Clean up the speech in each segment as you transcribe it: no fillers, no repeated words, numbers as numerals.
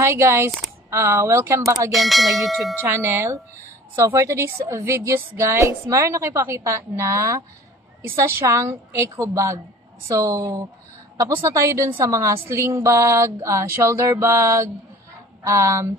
Hi guys, welcome back again to my YouTube channel. So for today's videos guys, mayroon na kayo pakita na isa siyang eco bag. So tapos na tayo dun sa mga sling bag, shoulder bag,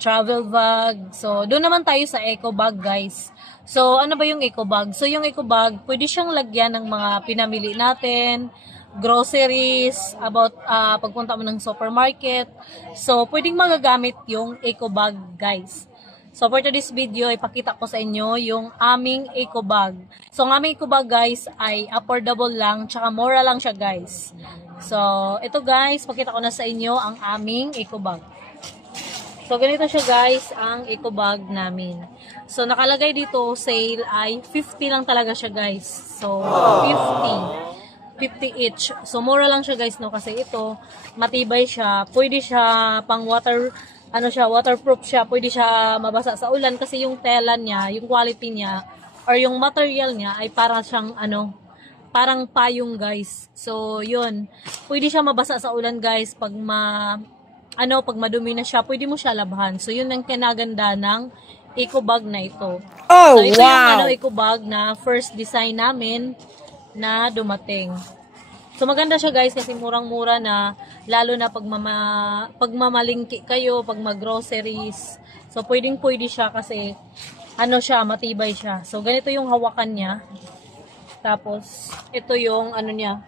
travel bag. So doon naman tayo sa eco bag guys. So ano ba yung eco bag? So yung eco bag, pwede siyang lagyan ng mga pinamili natin, groceries, about pagpunta mo ng supermarket. So, pwedeng magagamit yung eco bag, guys. So, for today's video, ipakita ko sa inyo yung aming eco bag. So, ang aming eco bag, guys, ay affordable lang, tsaka mura lang siya, guys. So, ito, guys, pakita ko na sa inyo ang aming eco bag. So, ganito siya, guys, ang eco bag namin. So, nakalagay dito, sale ay 50 lang talaga siya, guys. So, 50 each. So, mura lang siya guys, no? Kasi ito, matibay siya. Pwede siya pang water, waterproof siya. Pwede siya mabasa sa ulan kasi yung tela niya, yung quality niya, or yung material niya ay para siyang, parang payong guys. So, yun. Pwede siya mabasa sa ulan guys. Pag pag madumi na siya, pwede mo siya labhan. So, yun ang kinaganda ng eco bag na ito. Oh, so, ito wow! yung eco bag na first design namin na dumating. So maganda siya guys kasi murang-mura na, lalo na pag mamalingki kayo, pag mag-groceries. So pwedeng-pwede siya kasi matibay siya. So ganito yung hawakan niya. Tapos ito yung niya.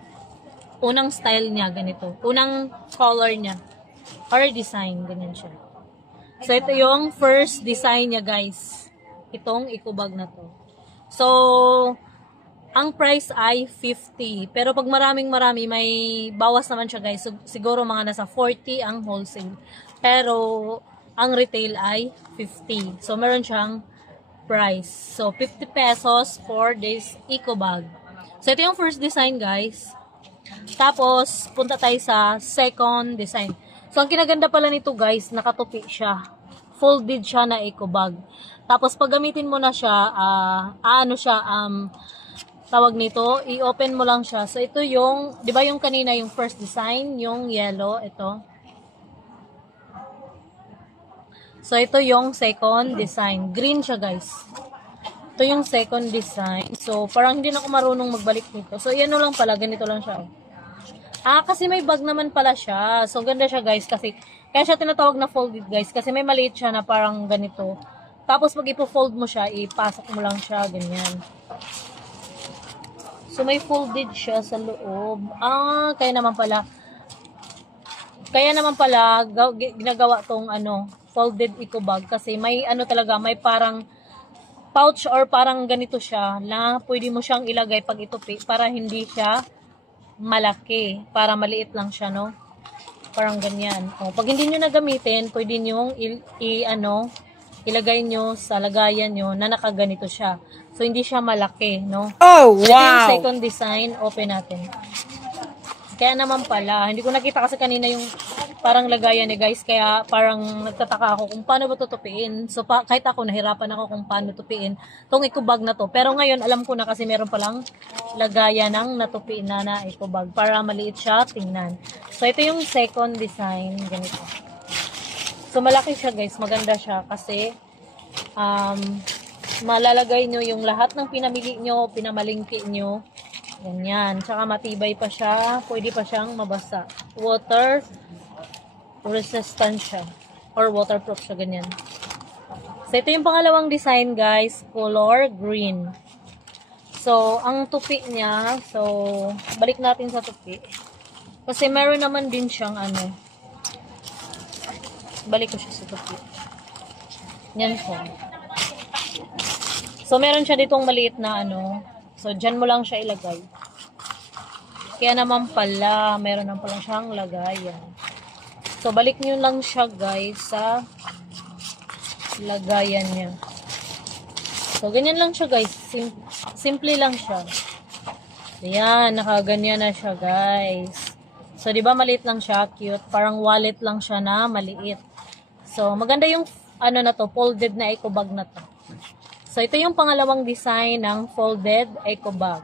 Unang style niya ganito. Unang color niya or design, ganyan siya. So ito yung first design niya guys. Itong eco bag na to. So ang price ay 50. Pero pag marami, may bawas naman siya guys. So, siguro mga nasa 40 ang wholesale. Pero, ang retail ay 50. So, meron siyang price. So, 50 pesos for this eco bag. So, ito yung first design guys. Tapos, punta tayo sa second design. So, ang kinaganda pala nito guys, nakatupi siya. Folded siya na eco bag. Tapos, pag gamitin mo na siya, tawag nito, i-open mo lang siya. So, ito yung, di ba yung kanina, yung first design, yung yellow, ito. So, ito yung second design. Green siya, guys. Ito yung second design. So, parang hindi na ako marunong magbalik nito. So, yan lang pala, ganito lang siya. Kasi may bag naman pala siya. So, ganda siya, guys, kasi, kaya siya tinatawag na folded, guys, kasi may maliit siya na parang ganito. Tapos, pag ipo-fold mo siya, ipasok mo lang siya, ganyan. So, may folded siya sa loob. Kaya naman pala, ginagawa tong folded eco bag. Kasi may talaga, may parang pouch or parang ganito siya na pwede mo siyang ilagay pag itupi para hindi siya malaki. Para maliit lang siya, no? Parang ganyan. Pag hindi nyo na gamitin, pwede nyo ilagay nyo sa lagayan nyo na nakaganito siya. So, hindi siya malaki, no? Oh, wow! So, ito yung second design. Open natin. Kaya naman pala, hindi ko nakita kasi kanina yung parang lagayan guys. Kaya parang nagtataka ako kung paano ba tutupiin. So, kahit ako, nahirapan ako kung paano tupiin tong eco bag na to. Pero ngayon, alam ko na kasi meron palang lagayan ng natupiin na eco bag para maliit siya tingnan. So, ito yung second design. Ganito. So, malaki siya guys. Maganda siya kasi malalagay nyo yung lahat ng pinamili nyo, pinamalingki nyo. Ganyan. Tsaka matibay pa siya. Pwede pa siyang mabasa. Water resistant siya. Or waterproof siya. Ganyan. So, ito yung pangalawang design guys. Color green. So, ang tupi niya. So, balik natin sa tupi. Kasi meron naman din siyang balik ko siya sa tupi. Yan siya. So, meron siya ditong maliit na So, dyan mo lang siya ilagay. Kaya naman pala, meron naman pala siyang lagayan. So, balik nyo lang siya, guys, sa lagayan niya. So, ganyan lang siya, guys. Simple lang siya. Ayan, nakaganyan na siya, guys. So, di ba maliit lang siya? Cute. Parang wallet lang siya na maliit. So, maganda yung, folded na eco bag na to. So, ito yung pangalawang design ng folded eco bag.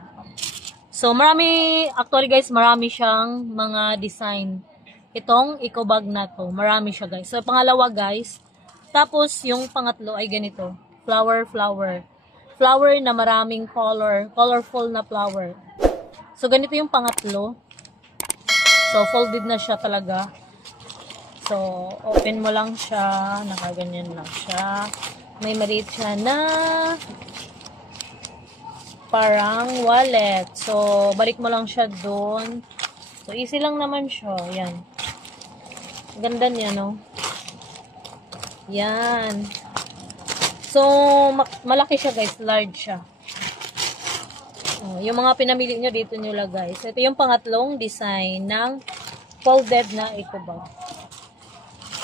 So, actually guys, marami siyang mga design. itong eco bag na to. Marami siya guys. So pangalawa guys, tapos yung pangatlo ay ganito. Flower. Flower na maraming colorful na flower. So ganito yung pangatlo. So folded na siya talaga. So open mo lang siya, nakaganyan lang siya. May maliit siya na parang wallet. So balik mo lang siya doon. So easy lang naman siya. Yan. Ganda niya, no? Yan. So, malaki siya guys. Large siya. Yung mga pinamili nyo, dito nyo lagay. So, ito yung pangatlong design ng folded na eco bag.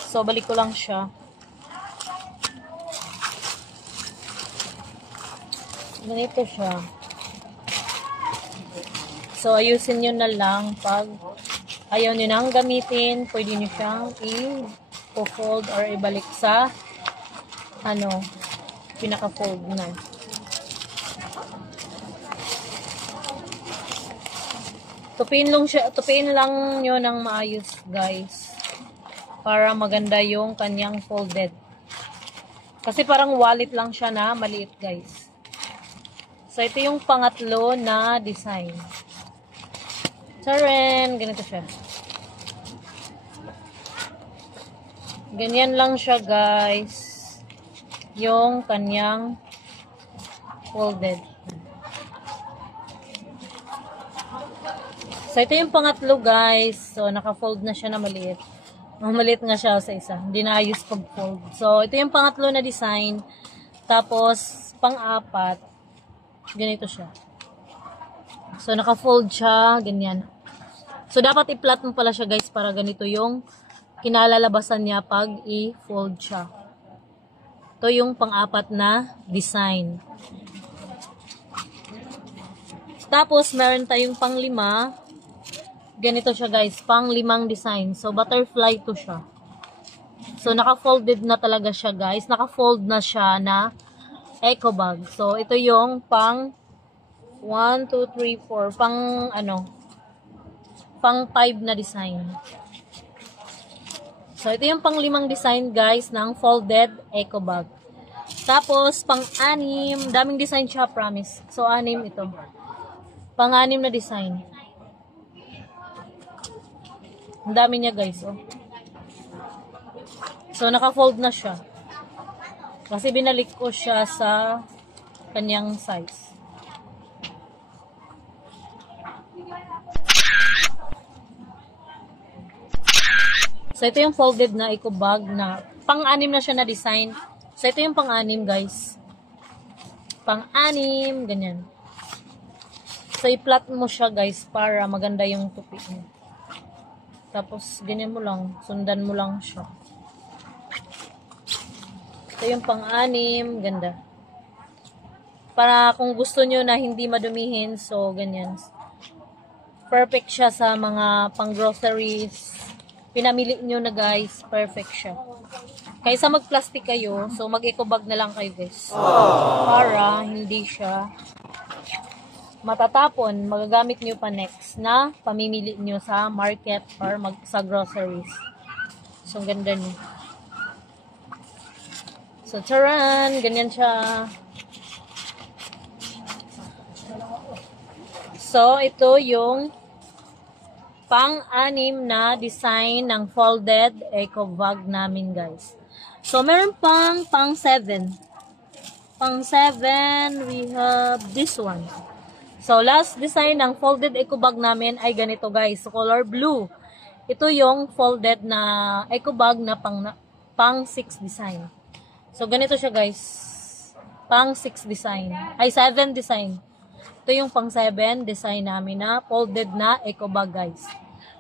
So, balik ko lang siya. Ganito siya. So, ayusin nyo na lang pag ayaw nyo nang gamitin. Pwede nyo siyang i-fold or ibalik sa pinaka-fold na. Tupiin lang nyo ng maayos, guys. Para maganda yung kanyang folded. Kasi parang wallet lang siya na maliit, guys. So, ito yung pangatlo na design. Taren, ganito siya. Ganyan lang siya, guys. Yung kanyang folded. So, ito yung pangatlo, guys. So, naka-fold na siya na maliit. Maliit nga siya sa isa. Hindi na ayos pag-fold. So, ito yung pangatlo na design. Tapos, pang-apat, ganito siya. So, naka-fold siya, ganyan. So, dapat i-flat mo pala siya, guys, para ganito yung kinalalabasan niya pag i-fold siya. Ito yung pang-apat na design. Tapos, meron tayong pang-lima. Ganito siya, guys. Pang-limang design. So, butterfly to siya. So, naka-folded na talaga siya, guys. Naka-fold na siya na eco bag. So, ito yung pang 1, 2, 3, 4. Pang 5 na design. So, ito yung pang-limang design, guys, ng folded eco bag. Tapos, pang-anim. Daming design siya, promise. So, 6 ito. Pang-anim na design. Ang dami niya, guys. Oh. So, naka-fold na siya. Kasi binalik ko siya sa kanyang size. So, ito yung folded na eco bag na pang-anim na siya na design. So, ito yung pang-anim, guys. Pang-anim, ganyan. So, i-flat mo siya, guys, para maganda yung tupi mo. Tapos, ganyan mo lang. Sundan mo lang siya. Ito yung pang-anim, ganda. Para kung gusto nyo na hindi madumihin, so, ganyan. Perfect siya sa mga pang-groceries. Pinamili nyo na, guys, perfect siya. Kaysa mag-plastic kayo, so mag-eco bag na lang kayo, guys. Para hindi siya matatapon, magagamit nyo pa next na pamimili nyo sa market or sa groceries. So, ganda nyo. So, charan! Ganyan siya. So, ito yung pang-anim na design ng folded eco bag namin, guys. So, meron pang-7. Pang-7, we have this one. So, last design ng folded eco bag namin ay ganito, guys. So, color blue. Ito yung folded na eco bag na pang-6 design. So, ganito siya, guys. Pang-6 design. Ay, 7 design. Ito yung pang-7 design namin na folded na eco bag, guys.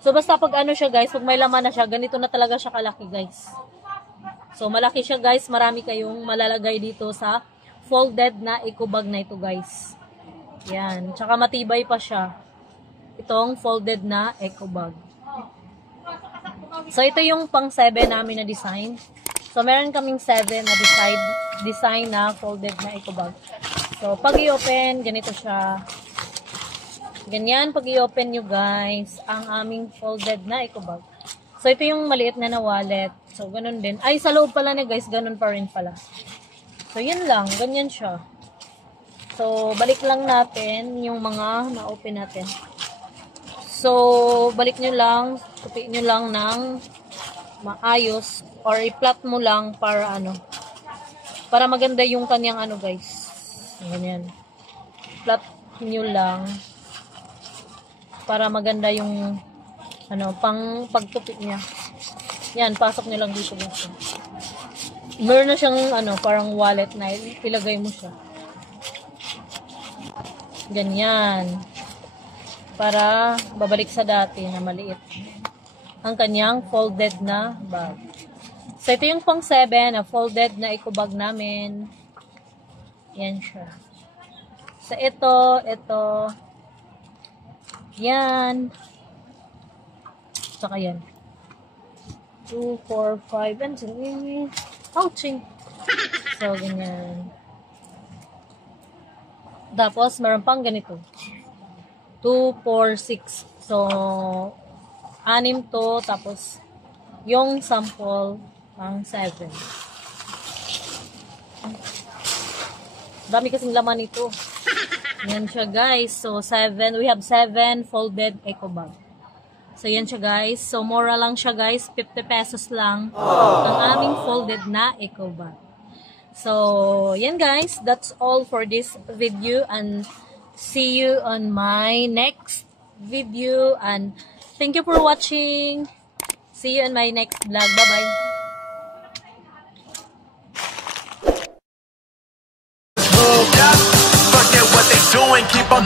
So, basta pag ano siya, guys, pag may laman na siya, ganito na talaga siya kalaki, guys. So, malaki siya, guys. Marami kayong malalagay dito sa folded na eco bag na ito, guys. Yan. Tsaka matibay pa siya. Itong folded na eco bag. So, ito yung pang-7 namin na design. So, meron kaming 7 na design na folded na eco bag. So, pag i-open, ganito siya. Ganyan, pag i-open nyo, guys, ang aming folded na eco bag. So, ito yung maliit na wallet. So, ganun din. Ay, sa loob pala na guys, ganun pa rin pala. So, yun lang. Ganyan siya. So, balik lang natin yung mga na-open natin. So, balik nyo lang, tupiin nyo lang ng maayos or i-plot mo lang para para maganda yung kanyang guys. Ganyan. Plot nyo lang para maganda yung pang pagtupi niya. Yan, pasok nyo lang dito guys. Meron na siyang parang wallet na ilagay mo siya. Ganyan. Para babalik sa dati na maliit ang kanyang folded na bag. So, ito yung pang 7 na folded na eco bag namin. Yan siya. So, ito. Yan. Saka yan. 2, 4, 5, and 6. Ouching! So, ganyan. Tapos, meron pang ganito. 2, 4, 6. So, 6 to. Tapos, yung sample pang 7. Dami kasing laman ito. Yan siya guys. So, 7. We have 7 folded eco bag. So, yan siya guys. So, mura lang siya guys. 50 pesos lang ang aming folded na eco bag. So, yan guys. That's all for this video. And see you on my next video. And thank you for watching. See you in my next vlog. Bye-bye. Forget what they doing, keep on